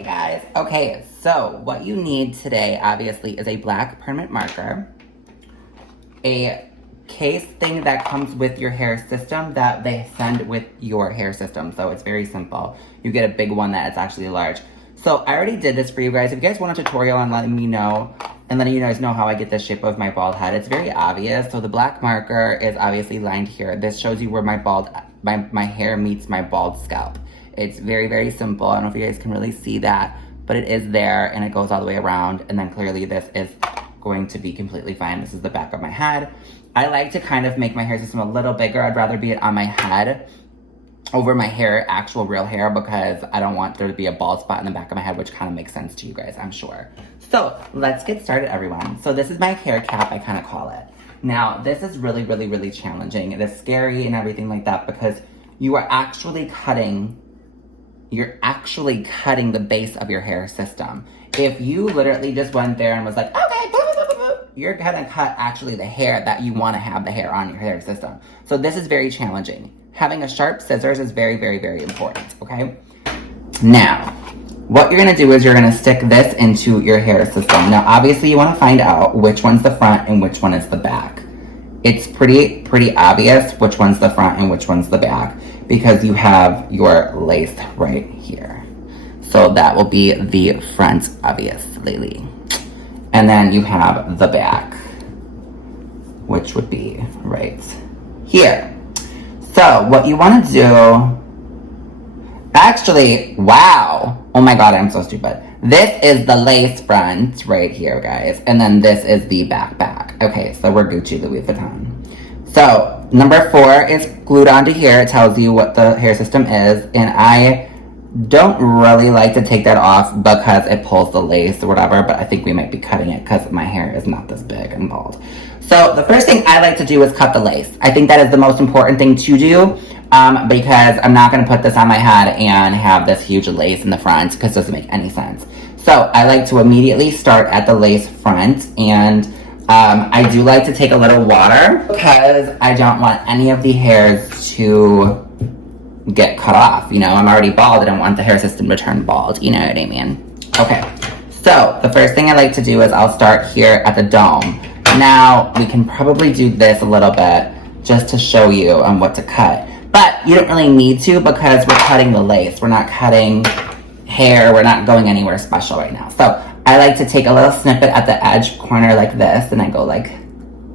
Hey guys, okay, so what you need today obviously is a black permanent marker, a case thing that comes with your hair system that they send with your hair system, so it's very simple. You get a big one that is actually large. So I already did this for you guys. If you guys want a tutorial on letting me know and letting you guys know how I get the shape of my bald head, it's very obvious. So the black marker is obviously lined here. This shows you where my hair meets my bald scalp. It's very, very simple. I don't know if you guys can really see that, but it is there and it goes all the way around. And then clearly this is going to be completely fine. This is the back of my head. I like to kind of make my hair system a little bigger. I'd rather be it on my head over my hair, actual real hair, because I don't want there to be a bald spot in the back of my head, which kind of makes sense to you guys, I'm sure. So let's get started, everyone. So this is my hair cap, I kind of call it. Now, this is really, really, really challenging. It is scary and everything like that because you are actually cutting the base of your hair system. If you literally just went there and was like, okay, blah, blah, blah, blah, you're gonna cut actually the hair that you wanna have the hair on your hair system. So this is very challenging. Having a sharp scissors is very, very, very important, okay? Now, what you're gonna do is you're gonna stick this into your hair system. Now, obviously you wanna find out which one's the front and which one is the back. It's pretty obvious which one's the front and which one's the back because you have your lace right here. So that will be the front, obviously. And then you have the back, which would be right here. So what you want to do, actually, wow. Oh my God, I'm so stupid. This is the lace front right here, guys. And then this is the back. Okay, so we're Gucci Louis Vuitton. So number 4 is glued onto here. It tells you what the hair system is. And I don't really like to take that off because it pulls the lace or whatever, but I think we might be cutting it because my hair is not this big and bald. So the first thing I like to do is cut the lace. I think that is the most important thing to do because I'm not going to put this on my head and have this huge lace in the front because it doesn't make any sense. So I like to immediately start at the lace front, and I do like to take a little water because I don't want any of the hairs to get cut off. You know, I'm already bald. I don't want the hair system to turn bald. You know what I mean? Okay. So the first thing I like to do is I'll start here at the dome. Now, we can probably do this a little bit just to show you what to cut. But you don't really need to because we're cutting the lace. We're not cutting hair. We're not going anywhere special right now. So I like to take a little snippet at the edge corner like this, and I go like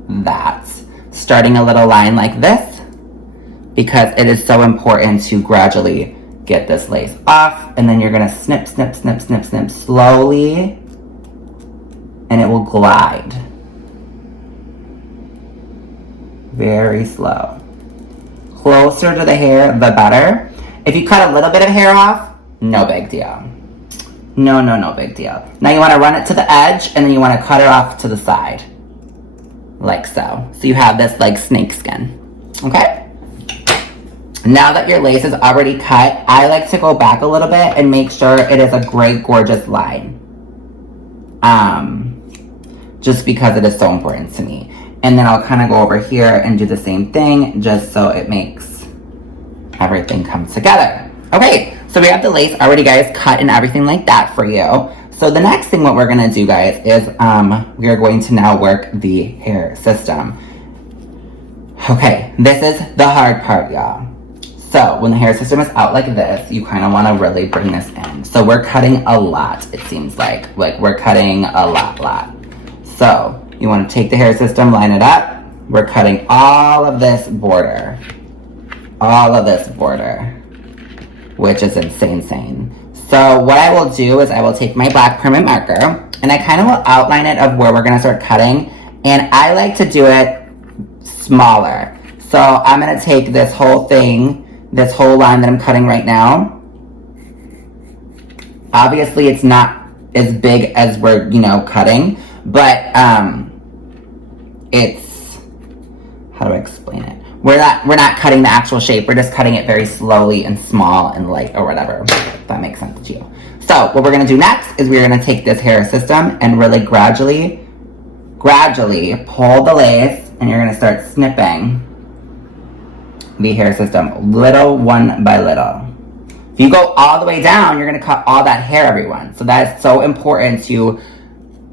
that. Starting a little line like this because it is so important to gradually get this lace off. And then you're going to snip, snip, snip, snip, snip slowly, and it will glide. Very slow. Closer to the hair, the better. If you cut a little bit of hair off, no big deal. No big deal. Now you want to run it to the edge, and then you want to cut it off to the side. Like so. So you have this like snake skin. Okay? Now that your lace is already cut, I like to go back a little bit and make sure it is a great, gorgeous line. Just because it is so important to me. And then I'll kind of go over here and do the same thing just so it makes everything come together. Okay, so we have the lace already, guys, cut and everything like that for you. So the next thing what we're going to do, guys, is we are going to now work the hair system. Okay, this is the hard part, y'all. So when the hair system is out like this, you kind of want to really bring this in. So we're cutting a lot, it seems like. Like we're cutting a lot. So you want to take the hair system, line it up. We're cutting all of this border. Which is insane. So what I will do is I will take my black permanent marker and I kind of will outline it of where we're going to start cutting. And I like to do it smaller. So I'm going to take this whole thing, this whole line that I'm cutting right now. Obviously it's not as big as we're, cutting, but it's, how do I explain it? We're not cutting the actual shape. We're just cutting it very slowly and small and light or whatever, if that makes sense to you. So what we're going to do next is we're going to take this hair system and really gradually pull the lace, and you're going to start snipping the hair system little one by little. If you go all the way down, you're gonna cut all that hair, everyone. So that is so important to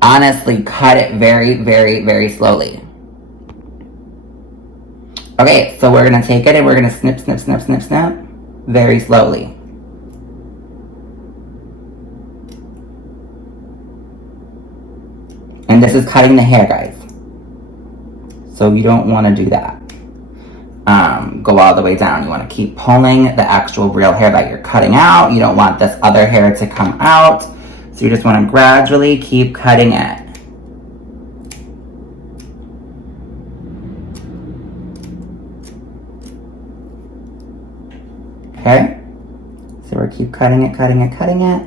honestly cut it very, very, very slowly. Okay, so we're gonna take it and we're gonna snip, snip, snip, snip, snip, very slowly. And this is cutting the hair, guys. So you don't wanna do that. Go all the way down. You wanna keep pulling the actual real hair that you're cutting out. You don't want this other hair to come out. So you just wanna gradually keep cutting it. Okay, so we're keep cutting it, cutting it, cutting it.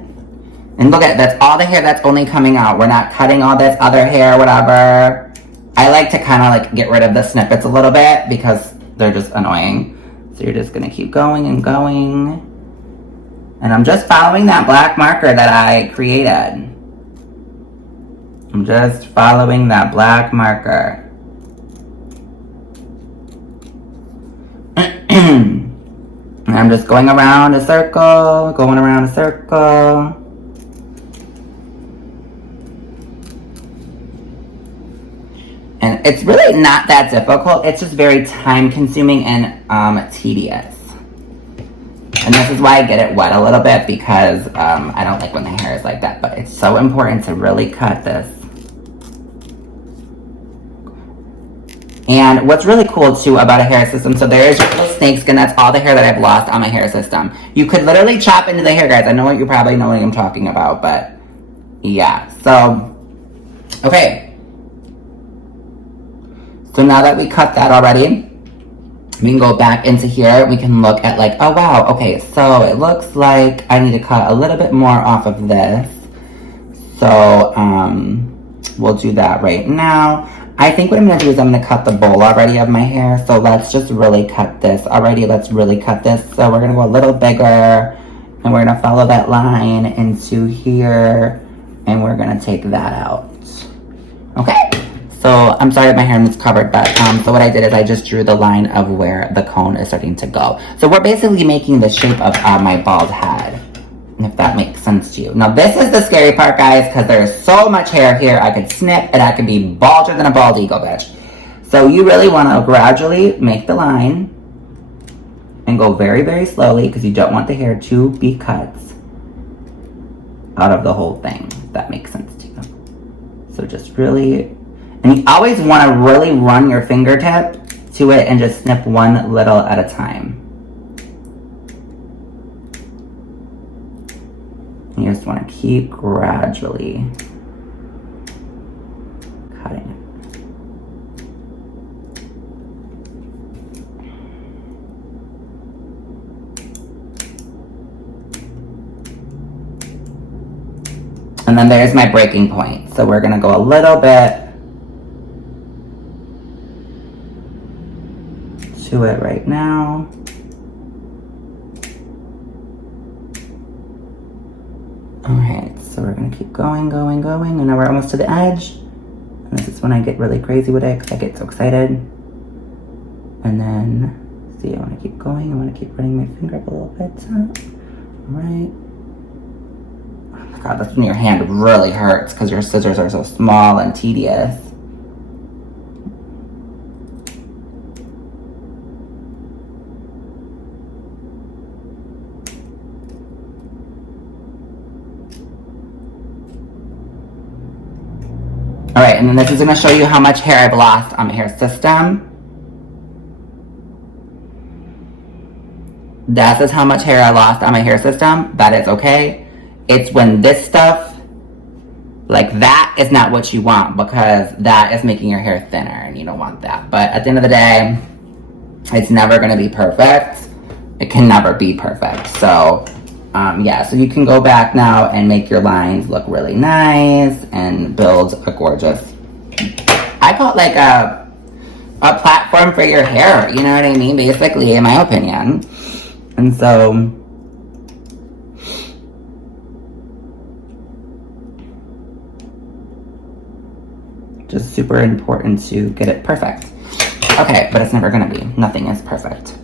And look at, that's all the hair that's only coming out. We're not cutting all this other hair, whatever. I like to kind of like get rid of the snippets a little bit because they're just annoying. So you're just gonna keep going and going. And I'm just following that black marker that I created. I'm just following that black marker. And I'm just going around a circle, going around a circle. And it's really not that difficult. It's just very time consuming and tedious. And this is why I get it wet a little bit because I don't like when the hair is like that. But it's so important to really cut this. And what's really cool too about a hair system, so there is your little snake skin. That's all the hair that I've lost on my hair system. You could literally chop into the hair, guys. I know what you probably know what I'm talking about, but yeah. So, okay. So now that we cut that already, we can go back into here. We can look at like, oh wow, okay. So it looks like I need to cut a little bit more off of this. So we'll do that right now. I think what I'm going to do is I'm going to cut the bowl already of my hair. So let's just really cut this already. Let's really cut this. So we're going to go a little bigger. And we're going to follow that line into here. And we're going to take that out. Okay. So I'm sorry that my hair is covered. But so what I did is I just drew the line of where the cone is starting to go. So we're basically making the shape of my bald head. If that makes sense to you. Now this is the scary part, guys, because there's so much hair here. I could snip and I could be balder than a bald eagle, bitch. So you really want to gradually make the line and go very, very slowly because you don't want the hair to be cut out of the whole thing, if that makes sense to you. So just really, and you always want to really run your fingertip to it and just snip one little at a time. You just want to keep gradually cutting it. And then there's my breaking point. So we're going to go a little bit to it right now. Alright, so we're going to keep going, going, going, and now we're almost to the edge. And this is when I get really crazy with it because I get so excited. And then, see, I want to keep going. I want to keep running my finger up a little bit. Alright. Oh my god, that's when your hand really hurts because your scissors are so small and tedious. Alright, and then this is going to show you how much hair I've lost on my hair system. This is how much hair I lost on my hair system. That is okay. It's when this stuff, like that is not what you want because that is making your hair thinner and you don't want that. But at the end of the day, it's never going to be perfect. It can never be perfect. So yeah, so you can go back now and make your lines look really nice and build a gorgeous, I call it like a platform for your hair, you know what I mean, basically, in my opinion. And so, just super important to get it perfect. Okay, but it's never gonna be. Nothing is perfect.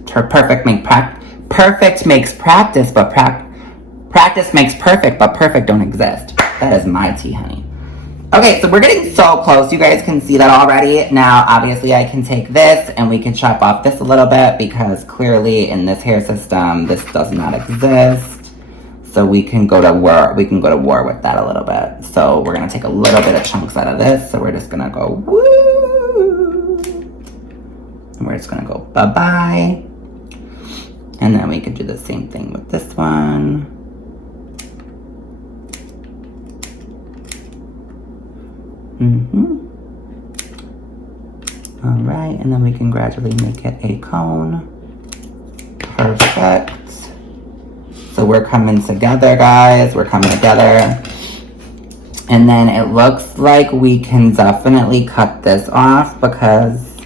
Perfect makes practice, but practice makes perfect, but perfect don't exist. That is my tea, honey. Okay, so we're getting so close. You guys can see that already. Now, obviously, I can take this and we can chop off this a little bit because clearly in this hair system, this does not exist. So we can go to war. We can go to war with that a little bit. So we're gonna take a little bit of chunks out of this. So we're just gonna go woo, and we're just gonna go bye bye. And then we can do the same thing with this one. All right, and then we can gradually make it a cone. Perfect. So we're coming together, guys. We're coming together. And then it looks like we can definitely cut this off because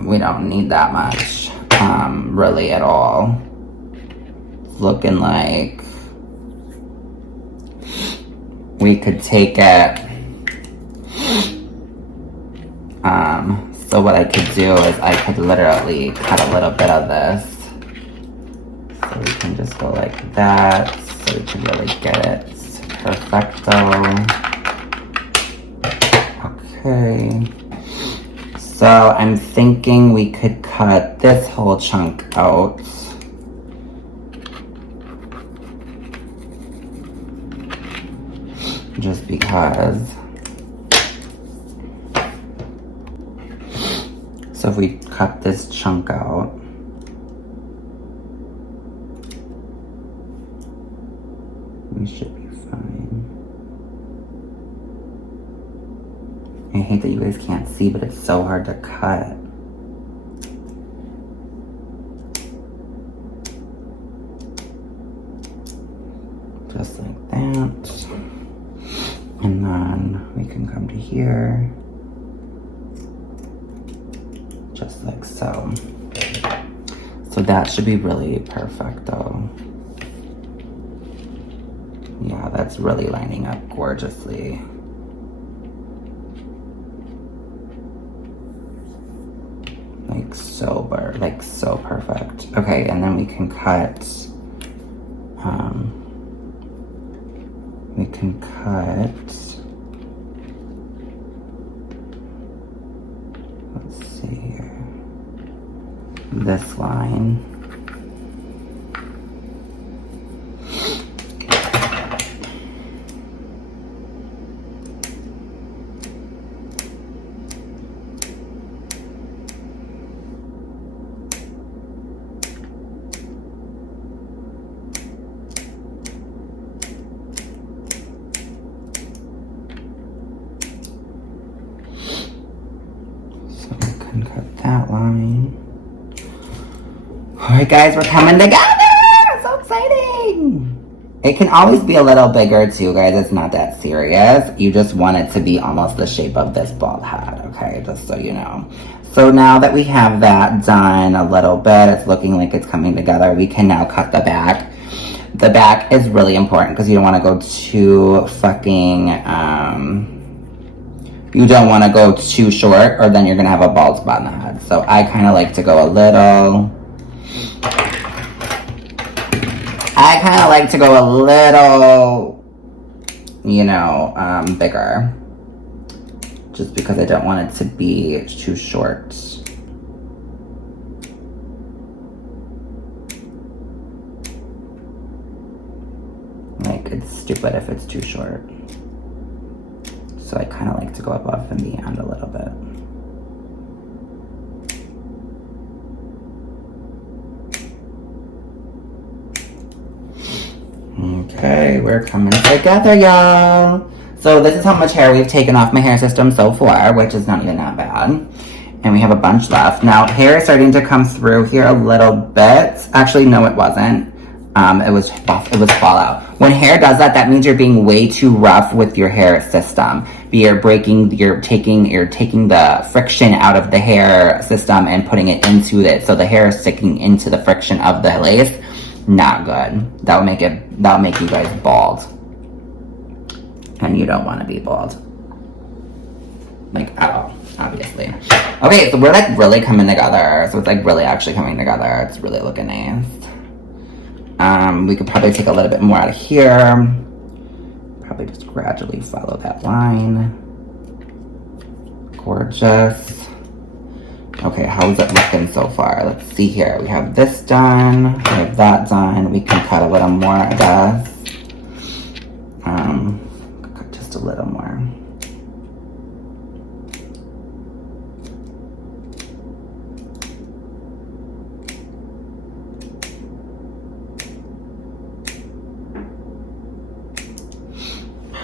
we don't need that much, really at all. It's looking like we could take it. So what I could do is I could literally cut a little bit of this. So we can just go like that, so we can really get it perfecto. Okay. So I'm thinking we could cut this whole chunk out. Just because. So if we cut this chunk out, we should be fine. I hate that you guys can't see, but it's so hard to cut. Just like that. And then we can come to here. Just like so. So that should be really perfect though. Yeah, that's really lining up gorgeously. Like so perfect. Okay, and then we can cut, let's see here, this line. Cut that line. Alright guys, we're coming together! So exciting! It can always be a little bigger too, guys. It's not that serious. You just want it to be almost the shape of this bald head, okay? Just so you know. So now that we have that done a little bit, it's looking like it's coming together. We can now cut the back. The back is really important because you don't want to go too fucking, you don't want to go too short or then you're going to have a bald spot in the head. So I kind of like to go a little, you know, bigger. Just because I don't want it to be too short. Like, it's stupid if it's too short. So I kind of like to go above and beyond a little bit. Okay, we're coming together, y'all. So this is how much hair we've taken off my hair system so far, which is not even that bad. And we have a bunch left. Now, hair is starting to come through here a little bit. Actually, no, it wasn't. It was fallout. When hair does that, that means you're being way too rough with your hair system. You're taking the friction out of the hair system and putting it into it. So the hair is sticking into the friction of the lace. Not good. That'll make you guys bald. And you don't want to be bald. Like, at all, obviously. Okay, so we're like really coming together. So it's like really actually coming together. It's really looking nice. We could probably take a little bit more out of here. Probably just gradually follow that line. Gorgeous. Okay, how's it looking so far? Let's see here. We have this done. We have that done. We can cut a little more, I guess. Cut just a little more.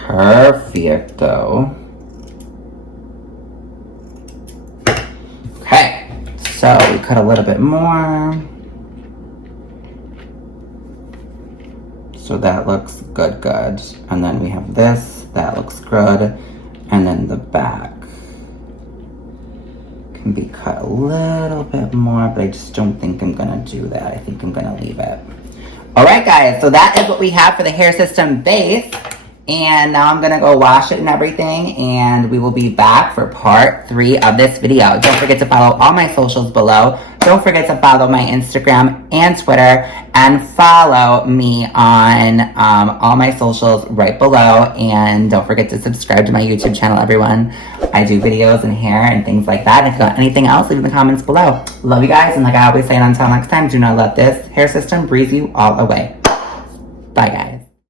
Perfecto. Okay, so we cut a little bit more. So that looks good. And then we have this, that looks good. And then the back can be cut a little bit more, but I just don't think I'm gonna do that. I think I'm gonna leave it. All right, guys, so that is what we have for the hair system base. And now I'm gonna go wash it and everything, and we will be back for part 3 of this video. Don't forget to follow all my socials below. Don't forget to follow my Instagram and Twitter, and follow me on all my socials right below. And don't forget to subscribe to my YouTube channel, everyone. I do videos and hair and things like that. And if you got anything else, leave in the comments below. Love you guys, and like I always say, until next time, do not let this hair system breeze you all away. Bye, guys.